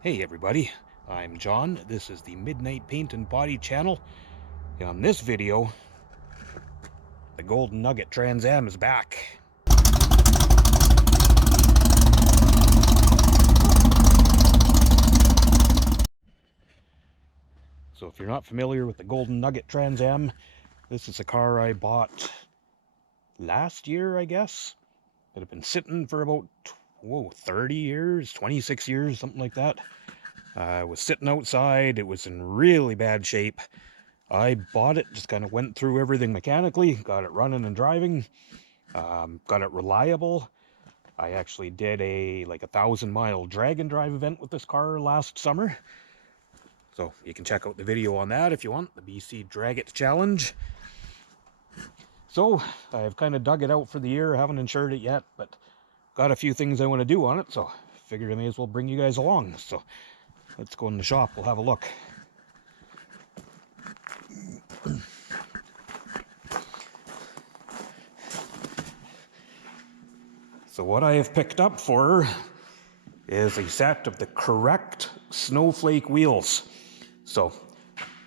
Hey everybody, I'm John. This is the Midnight Paint and Body channel. On this video, the Golden Nugget Trans Am is back. So if you're not familiar with the Golden Nugget Trans Am, this is a car I bought last year, I guess. It had been sitting for about 30 years, 26 years, something like that. It was sitting outside. It was in really bad shape. I bought it, just kind of went through everything mechanically, got it running and driving, got it reliable. I actually did a 1,000-mile drag and drive event with this car last summer. So you can check out the video on that if you want, the BC Drag It Challenge. So I've kind of dug it out for the year, haven't insured it yet, but got a few things I want to do on it, so figured I may as well bring you guys along. So let's go in the shop, we'll have a look. So what I have picked up for her is a set of the correct snowflake wheels. So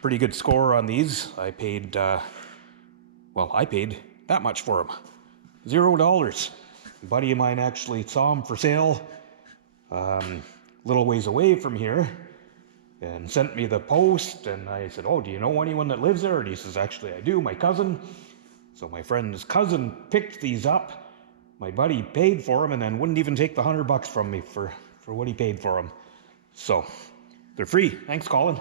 pretty good score on these. I paid, I paid that much for them. $0. A buddy of mine actually saw them for sale a little ways away from here and sent me the post, and I said, oh, do you know anyone that lives there? And he says, actually I do, my cousin. So my friend's cousin picked these up. My buddy paid for them and then wouldn't even take the $100 from me for what he paid for them. So they're free. Thanks, Colin.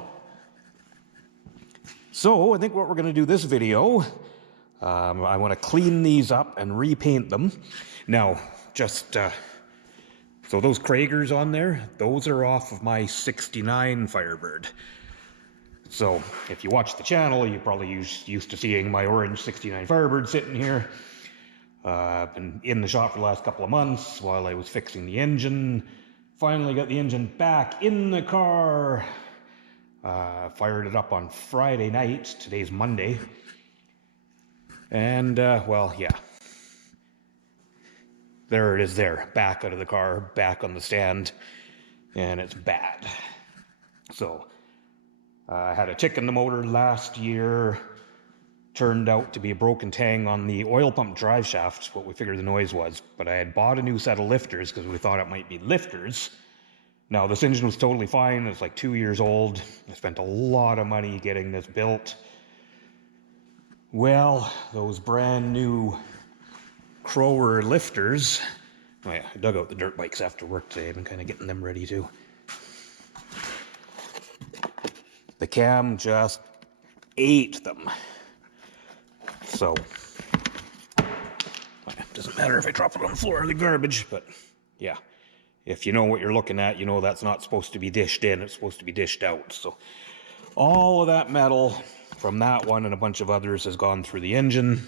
So I think what we're going to do this video, I want to clean these up and repaint them. Now, just so those Kragers on there, those are off of my '69 Firebird. So if you watch the channel, you probably used to seeing my orange '69 Firebird sitting here. Been in the shop for the last couple of months while I was fixing the engine. Finally got the engine back in the car. Fired it up on Friday night. Today's Monday. And, yeah. There it is there. Back out of the car, back on the stand. And it's bad. So, I had a tick in the motor last year. Turned out to be a broken tang on the oil pump drive shaft, what we figured the noise was. But I had bought a new set of lifters because we thought it might be lifters. Now, this engine was totally fine. It's like 2 years old. I spent a lot of money getting this built. Well, those brand new Crower lifters. Oh yeah, I dug out the dirt bikes after work today. I've been kind of getting them ready too. The cam just ate them. So, it doesn't matter if I drop it on the floor or the garbage, but yeah. If you know what you're looking at, you know that's not supposed to be dished in, it's supposed to be dished out. So all of that metal from that one and a bunch of others has gone through the engine.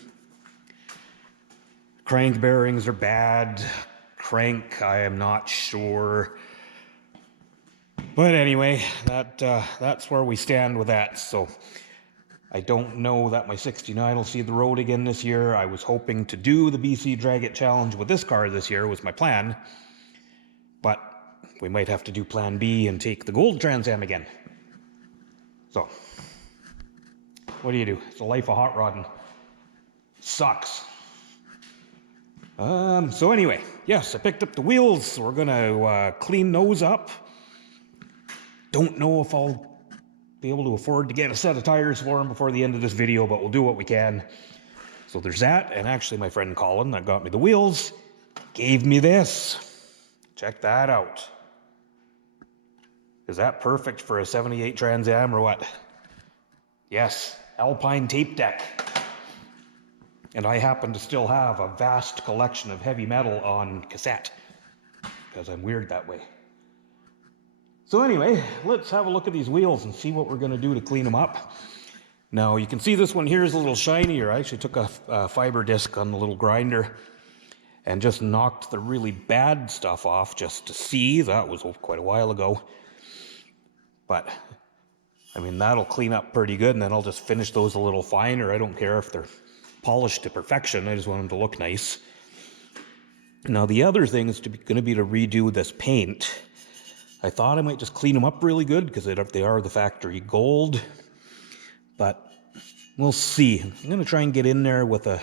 Crank bearings are bad. Crank, I am not sure. But anyway, that's where we stand with that. So I don't know that my '69 will see the road again this year. I was hoping to do the BC Drag It Challenge with this car this year, was my plan. But we might have to do plan B and take the Gold Trans Am again. So, what do you do? It's a life of hot rodding. Sucks. So anyway, yes, I picked up the wheels. We're gonna clean those up. Don't know if I'll be able to afford to get a set of tires for them before the end of this video, but we'll do what we can. So there's that, and actually my friend Colin that got me the wheels gave me this. Check that out. Is that perfect for a '78 Trans Am or what? Yes, Alpine tape deck. And I happen to still have a vast collection of heavy metal on cassette, because I'm weird that way. So anyway, let's have a look at these wheels and see what we're going to do to clean them up. Now, you can see this one here is a little shinier. I actually took a fiber disc on the little grinder and just knocked the really bad stuff off just to see. That was quite a while ago. But, I mean, that'll clean up pretty good, and then I'll just finish those a little finer. I don't care if they're polished to perfection. I just want them to look nice. Now, the other thing is going to be to redo this paint. I thought I might just clean them up really good because they are the factory gold, but we'll see. I'm going to try and get in there with a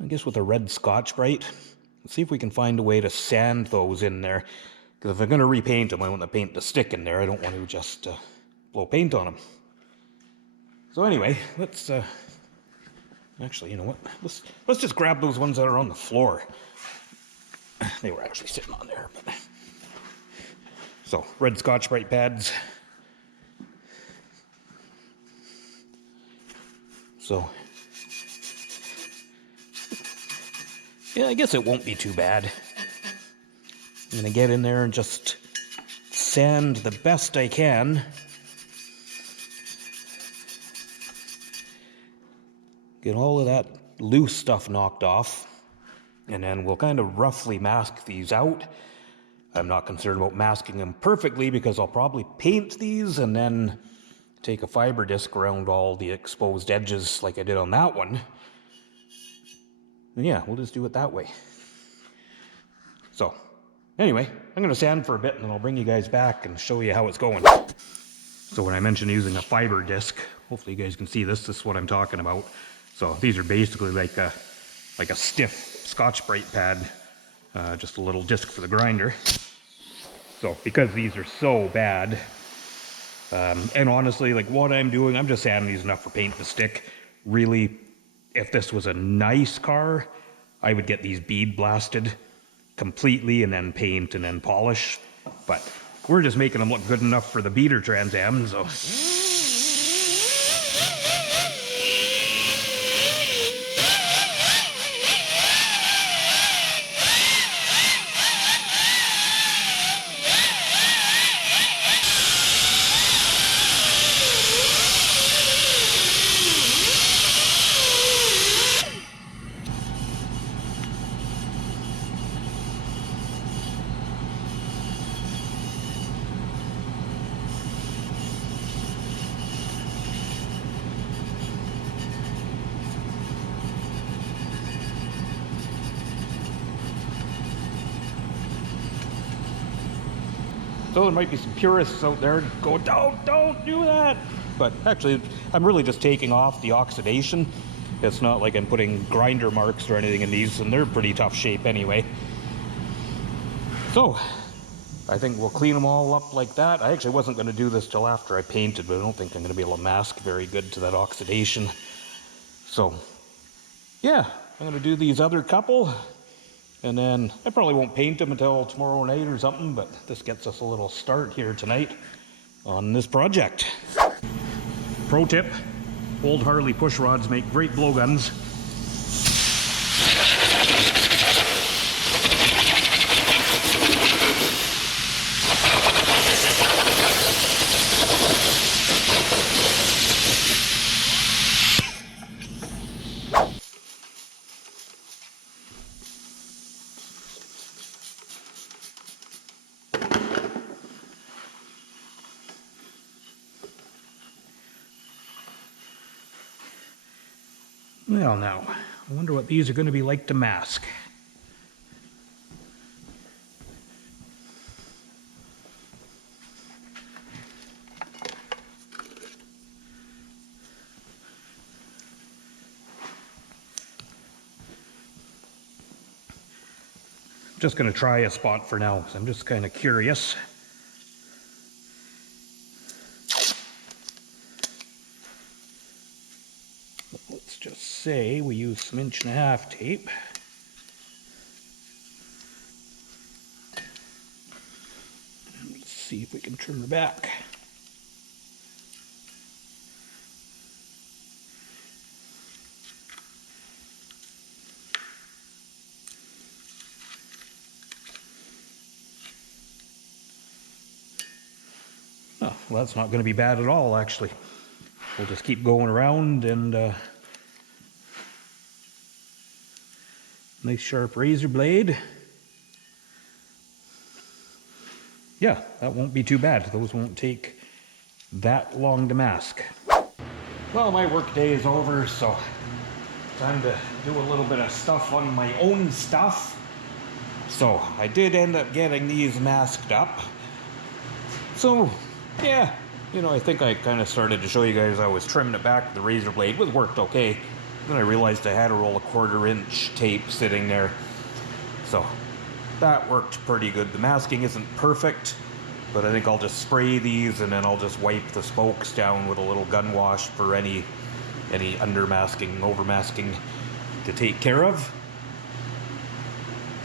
red Scotch-Brite. Let's see if we can find a way to sand those in there, because if I'm going to repaint them, I want the paint to stick in there. I don't want to just blow paint on them. So anyway, let's actually, you know what? Let's just grab those ones that are on the floor. They were actually sitting on there, but so red Scotch-Brite pads. So yeah, I guess it won't be too bad. I'm gonna get in there and just sand the best I can. Get all of that loose stuff knocked off, and then we'll kind of roughly mask these out. I'm not concerned about masking them perfectly because I'll probably paint these and then take a fiber disc around all the exposed edges like I did on that one. And yeah, we'll just do it that way. So, anyway, I'm going to sand for a bit and then I'll bring you guys back and show you how it's going. So when I mentioned using a fiber disc, hopefully you guys can see this. This is what I'm talking about. So these are basically like a stiff Scotch-Brite pad, just a little disc for the grinder. So because these are so bad, and honestly, like what I'm doing, I'm just sanding these enough for paint to stick. Really, if this was a nice car, I would get these bead blasted completely and then paint and then polish. But we're just making them look good enough for the beater Trans Am, so. So there might be some purists out there going, don't do that. But actually, I'm really just taking off the oxidation. It's not like I'm putting grinder marks or anything in these, and they're pretty tough shape anyway. So, I think we'll clean them all up like that. I actually wasn't going to do this till after I painted, but I don't think I'm going to be able to mask very good to that oxidation. So, yeah, I'm going to do these other couple. And then I probably won't paint them until tomorrow night or something, but this gets us a little start here tonight on this project. Pro tip, old Harley push rods make great blowguns. Well, now, I wonder what these are going to be like to mask. Just going to try a spot for now, because I'm just kind of curious. Let's just say we use some 1.5" tape. Let's see if we can trim her back. Oh, well, that's not going to be bad at all, actually. We'll just keep going around and nice sharp razor blade. Yeah, that won't be too bad. Those won't take that long to mask. Well, my work day is over, so time to do a little bit of stuff on my own stuff. So I did end up getting these masked up. So yeah, I think I kind of started to show you guys I was trimming it back with the razor blade. It worked okay. Then I realized I had a roll of 1/4 inch tape sitting there. So that worked pretty good. The masking isn't perfect, but I think I'll just spray these and then I'll just wipe the spokes down with a little gun wash for any under-masking, over-masking to take care of.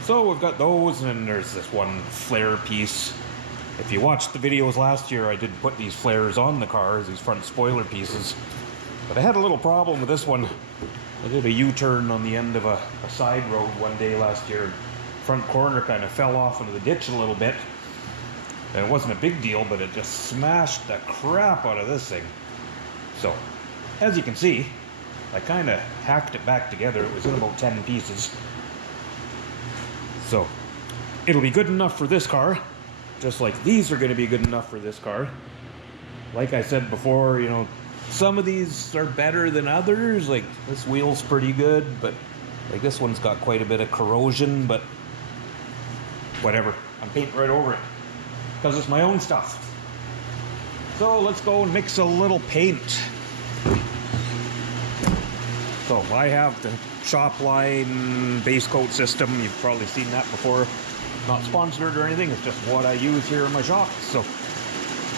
So we've got those, and then there's this one flare piece. If you watched the videos last year, I did put these flares on the cars, these front spoiler pieces. But I had a little problem with this one. I did a U-turn on the end of a side road one day last year. Front corner kind of fell off into the ditch a little bit. And it wasn't a big deal, but it just smashed the crap out of this thing. So, as you can see, I kind of hacked it back together. It was in about 10 pieces. So, it'll be good enough for this car, just like these are going to be good enough for this car. Like I said before, some of these are better than others. Like, this wheel's pretty good, but like this one's got quite a bit of corrosion, but whatever. I'm painting right over it because it's my own stuff. So let's go and mix a little paint. So I have the Shopline base coat system. You've probably seen that before. Not sponsored or anything. It's just what I use here in my shop. So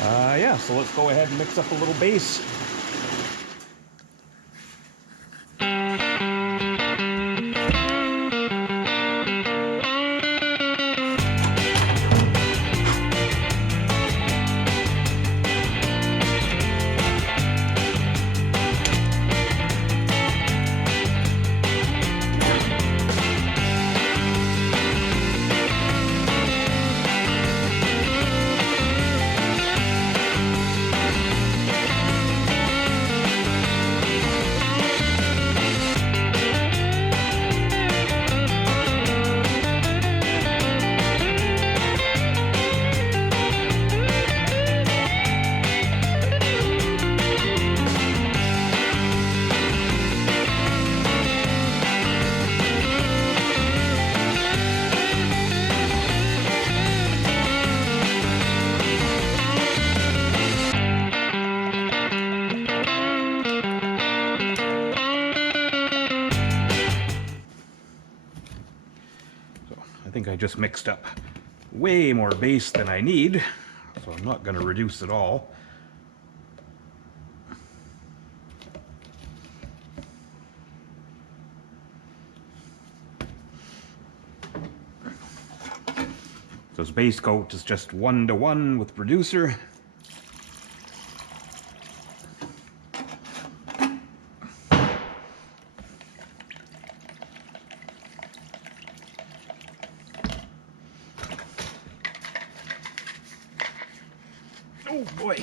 yeah, so let's go ahead and mix up a little base. I think I just mixed up way more base than I need, so I'm not going to reduce it all. So this base coat is just 1-to-1 with reducer. Oh boy.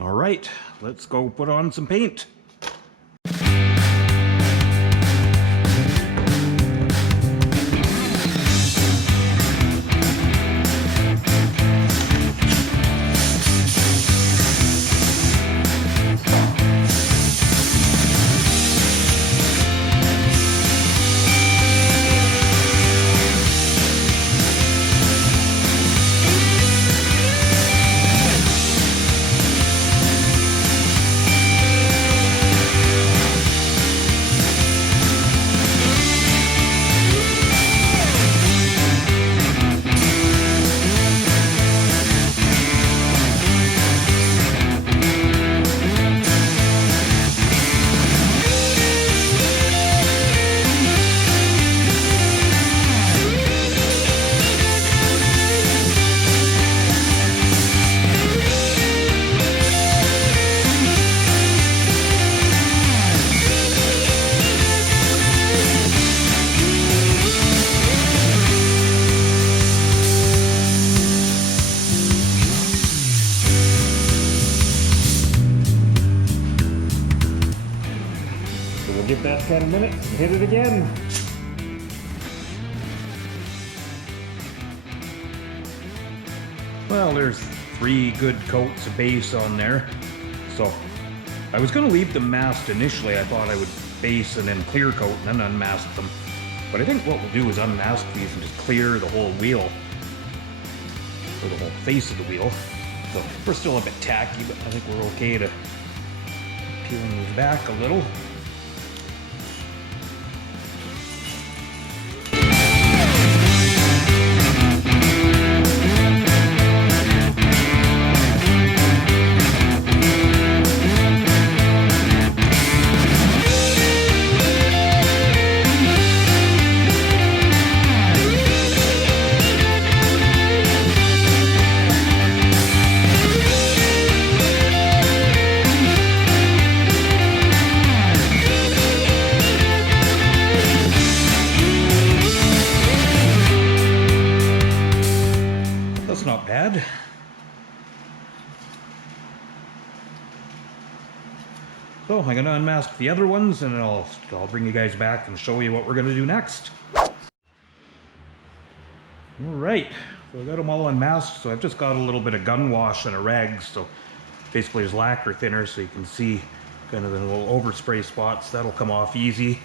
All right, let's go put on some paint. give that 10 minutes and hit it again. Well, there's 3 good coats of base on there. So I was going to leave them masked initially. I thought I would base and then clear coat and then unmask them. But I think what we'll do is unmask these and just clear the whole wheel, or the whole face of the wheel. So we're still a bit tacky, but I think we're okay to peel these back a little. Not bad. So I'm going to unmask the other ones and I'll bring you guys back and show you what we're going to do next. Alright, so I got them all unmasked, so I've just got a little bit of gun wash and a rag, so basically there's lacquer thinner so you can see kind of the little overspray spots. That'll come off easy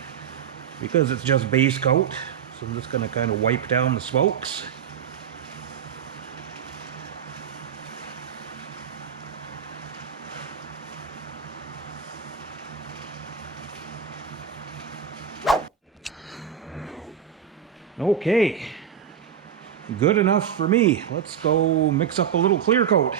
because it's just base coat, so I'm just going to kind of wipe down the spokes. Okay, good enough for me. Let's go mix up a little clear coat.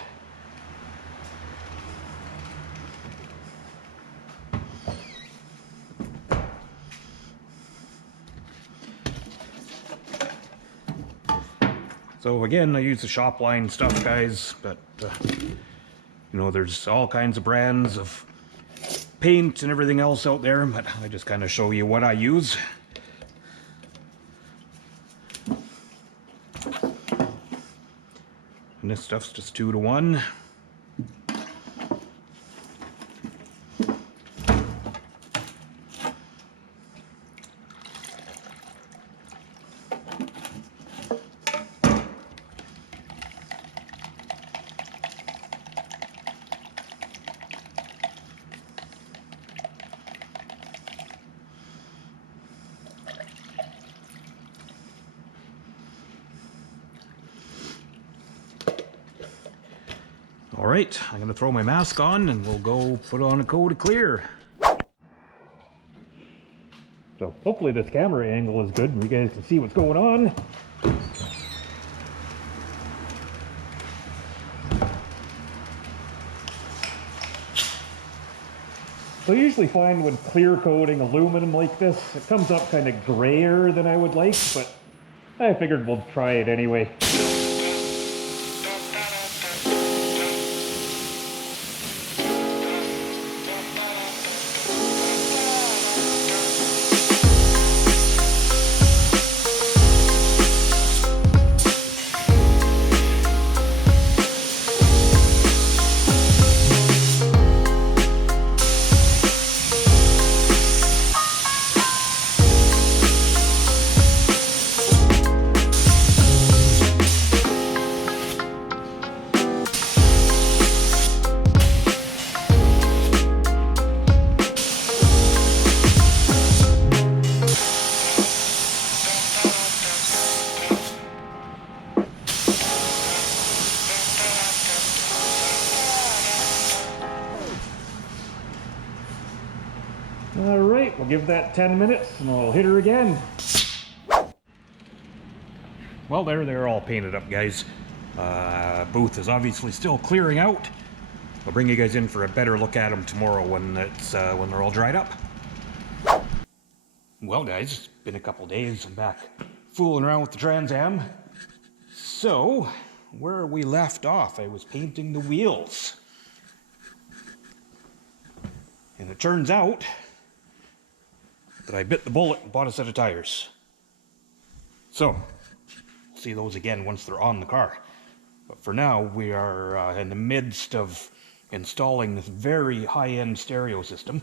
So again, I use the shop line stuff, guys, but you know, there's all kinds of brands of paint and everything else out there, but I just kind of show you what I use. And this stuff's just 2 to 1. All right, I'm gonna throw my mask on and we'll go put on a coat of clear. So hopefully this camera angle is good and you guys can see what's going on. So I usually find when clear coating aluminum like this, it comes up kind of grayer than I would like, but I figured we'll try it anyway. Alright, we'll give that 10 minutes and I'll hit her again. Well, there they're all painted up, guys. Booth is obviously still clearing out. I'll bring you guys in for a better look at them tomorrow when they're all dried up. Well, guys, it's been a couple days. I'm back fooling around with the Trans Am. So, where we left off, I was painting the wheels. And it turns out that I bit the bullet and bought a set of tires. So, we'll see those again once they're on the car. But for now, we are in the midst of installing this very high-end stereo system.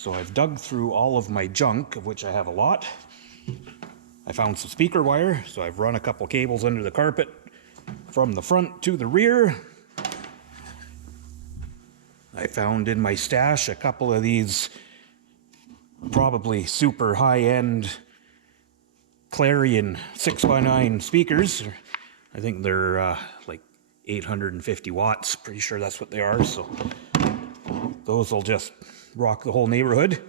So I've dug through all of my junk, of which I have a lot. I found some speaker wire, so I've run a couple cables under the carpet from the front to the rear. I found in my stash a couple of these probably super high-end Clarion 6x9 speakers. I think they're like 850 watts. Pretty sure that's what they are. So those will just rock the whole neighborhood.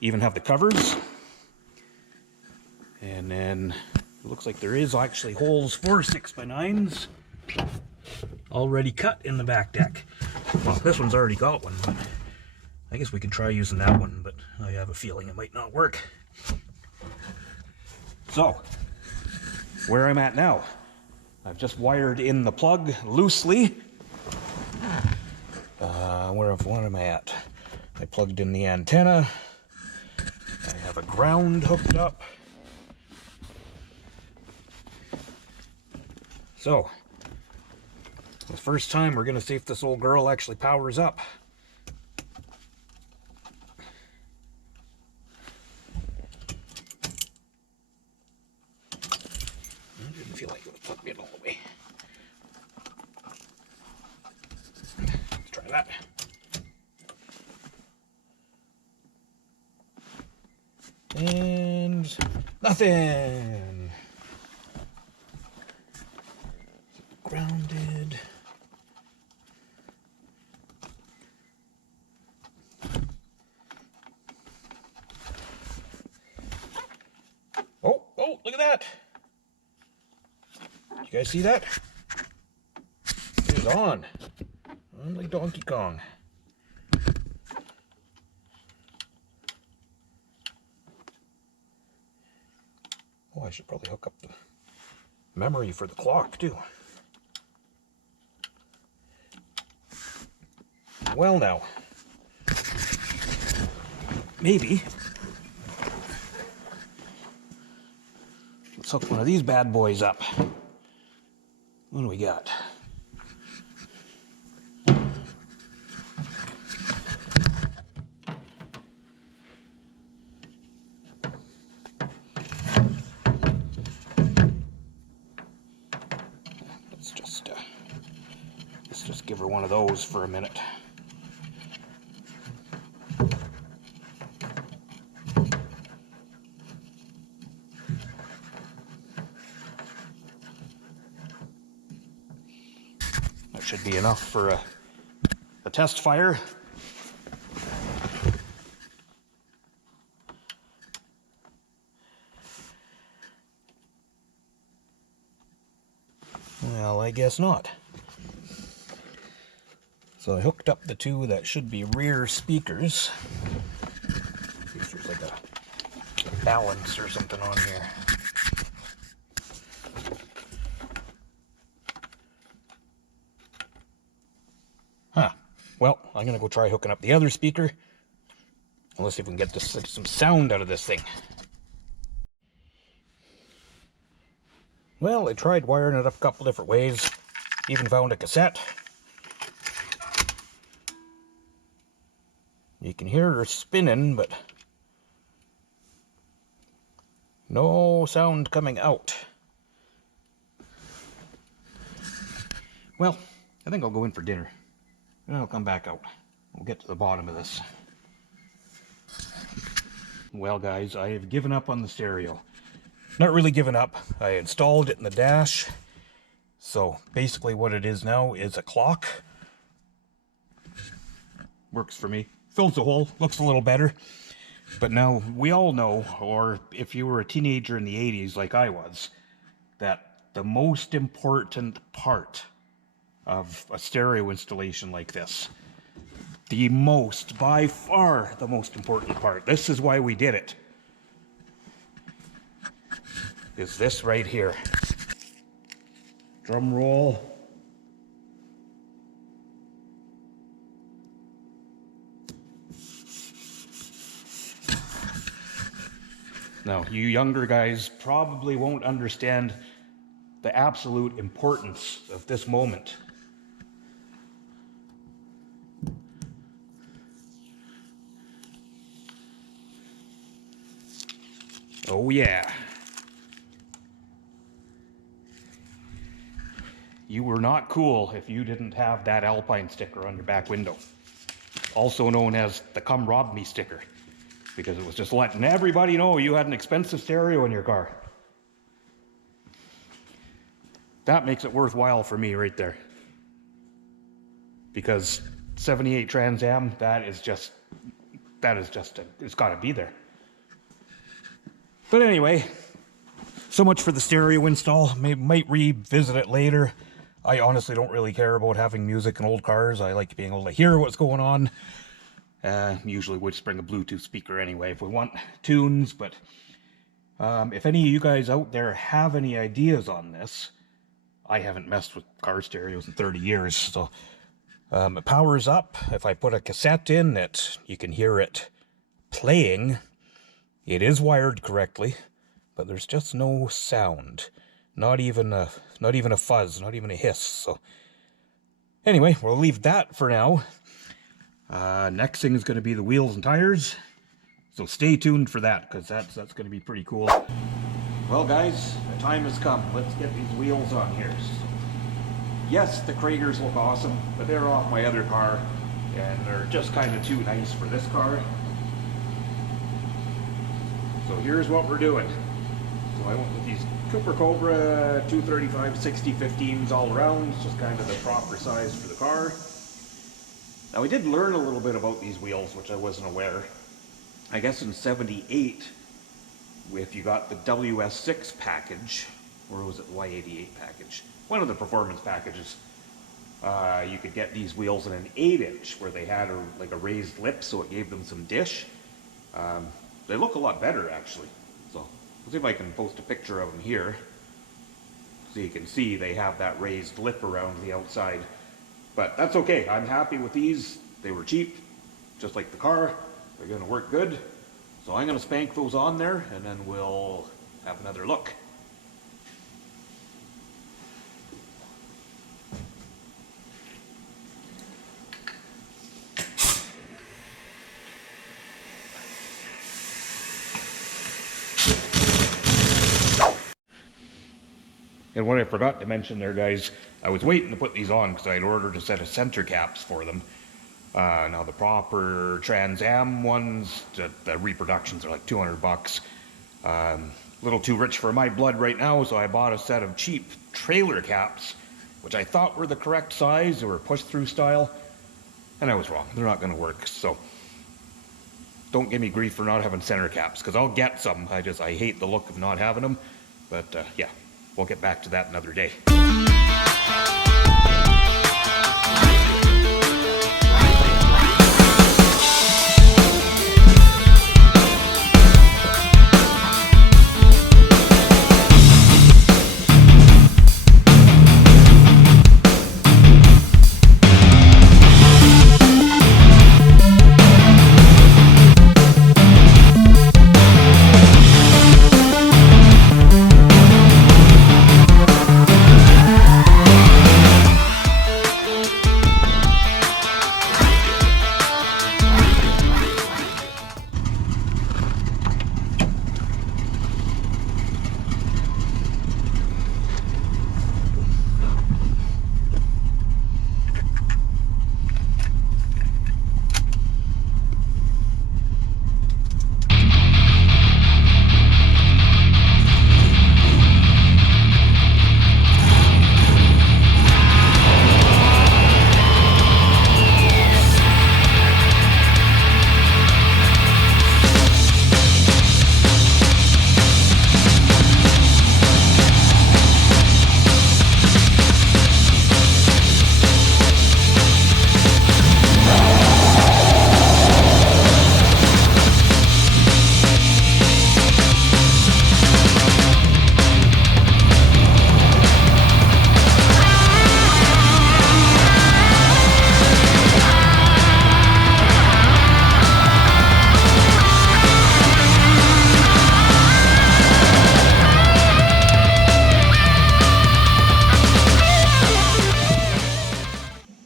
Even have the covers. And then it looks like there is actually holes for 6x9s already cut in the back deck. Well, this one's already got one, but I guess we could try using that one, but I have a feeling it might not work. So, where I'm at now, I've just wired in the plug loosely. What am I at? I plugged in the antenna. I have a ground hooked up. So, the first time we're going to see if this old girl actually powers up. I didn't feel like it was plugged in all the way. Let's try that. And nothing. Grounded. Oh, look at that. You guys see that? It is on like Donkey Kong. Oh, I should probably hook up the memory for the clock too. Well now, maybe let's hook one of these bad boys up. What do we got? Let's just give her one of those for a minute. That should be enough for a test fire. Well, I guess not. So I hooked up the two that should be rear speakers. There's like a balance or something on here. Huh. Well, I'm gonna go try hooking up the other speaker. And let's see if we can get some sound out of this thing. Well, I tried wiring it up a couple different ways. Even found a cassette. You can hear her spinning, but no sound coming out. Well, I think I'll go in for dinner. And I'll come back out. We'll get to the bottom of this. Well, guys, I have given up on the stereo. Not really given up. I installed it in the dash. So basically what it is now is a clock. Works for me. Fills the hole, looks a little better. But now we all know, or if you were a teenager in the 80s like I was, that the most important part of a stereo installation like this, by far the most important part, this is why we did it, is this right here. Drum roll. Now, you younger guys probably won't understand the absolute importance of this moment. Oh yeah. You were not cool if you didn't have that Alpine sticker on your back window. Also known as the Come Rob Me sticker. Because it was just letting everybody know you had an expensive stereo in your car. That makes it worthwhile for me right there. Because 78 Trans Am, it's gotta be there. But anyway, so much for the stereo install. Might revisit it later. I honestly don't really care about having music in old cars. I like being able to hear what's going on. Usually we just bring a Bluetooth speaker anyway if we want tunes, but if any of you guys out there have any ideas on this, I haven't messed with car stereos in 30 years, so it powers up. If I put a cassette in it, you can hear it playing. It is wired correctly, but there's just no sound. Not even a fuzz, not even a hiss. So anyway, we'll leave that for now. Next thing is going to be the wheels and tires. So stay tuned for that, because that's going to be pretty cool. Well guys, the time has come. Let's get these wheels on here. So, yes, the Kragers look awesome, but they're off my other car, and they're just kind of too nice for this car. So here's what we're doing. So I went with these Cooper Cobra 235 60-15s all around. It's just kind of the proper size for the car. Now we did learn a little bit about these wheels, which I wasn't aware. I guess in 78, if you got the WS6 package, or was it Y88 package? One of the performance packages, you could get these wheels in an 8-inch, where they had like a raised lip, so it gave them some dish. They look a lot better, actually. So let's see if I can post a picture of them here, so you can see they have that raised lip around the outside. But that's okay. I'm happy with these. They were cheap, just like the car. They're going to work good. So I'm going to spank those on there, and then we'll have another look. And what I forgot to mention there, guys, I was waiting to put these on because I had ordered a set of center caps for them. Now the proper Trans Am ones, the reproductions are like 200 bucks. A little too rich for my blood right now, so I bought a set of cheap trailer caps, which I thought were the correct size. They were push-through style, and I was wrong. They're not going to work, so don't give me grief for not having center caps, because I'll get some. I hate the look of not having them, but yeah. We'll get back to that another day.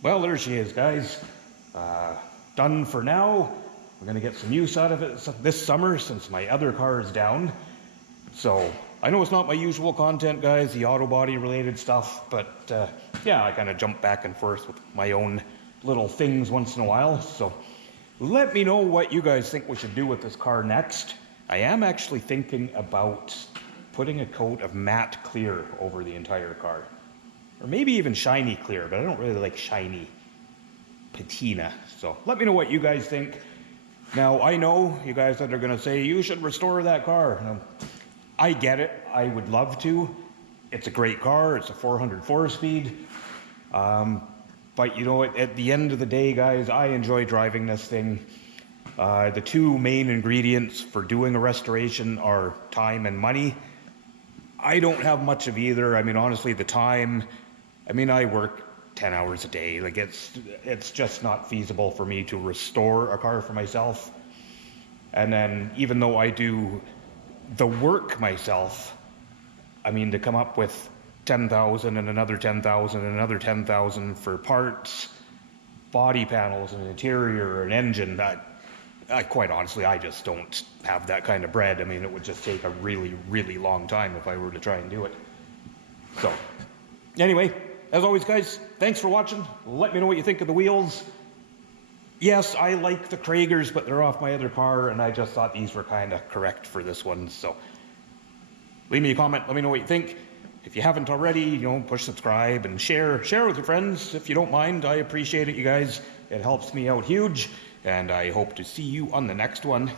Well, there she is, guys. Done for now. We're going to get some use out of it this summer since my other car is down. So I know it's not my usual content, guys, the auto body related stuff, but yeah, I kind of jump back and forth with my own little things once in a while. So let me know what you guys think we should do with this car next. I am actually thinking about putting a coat of matte clear over the entire car. Or maybe even shiny clear, but I don't really like shiny patina. So let me know what you guys think. Now, I know you guys that are going to say, you should restore that car. I get it. I would love to. It's a great car. It's a 404 speed. But you know, at the end of the day, guys, I enjoy driving this thing. The two main ingredients for doing a restoration are time and money. I don't have much of either. I mean, honestly, the time, I mean, I work 10 hours a day. Like, it's just not feasible for me to restore a car for myself. And then even though I do the work myself, I mean, to come up with 10,000 and another 10,000 and another 10,000 for parts, body panels, an interior, an engine, I quite honestly, I just don't have that kind of bread. I mean, it would just take a really, really long time if I were to try and do it. So, anyway, as always, guys, thanks for watching. Let me know what you think of the wheels. Yes, I like the Kragers, but they're off my other car, and I just thought these were kind of correct for this one. So, leave me a comment. Let me know what you think. If you haven't already, you know, push subscribe and share with your friends if you don't mind. I appreciate it, you guys. It helps me out huge, and I hope to see you on the next one.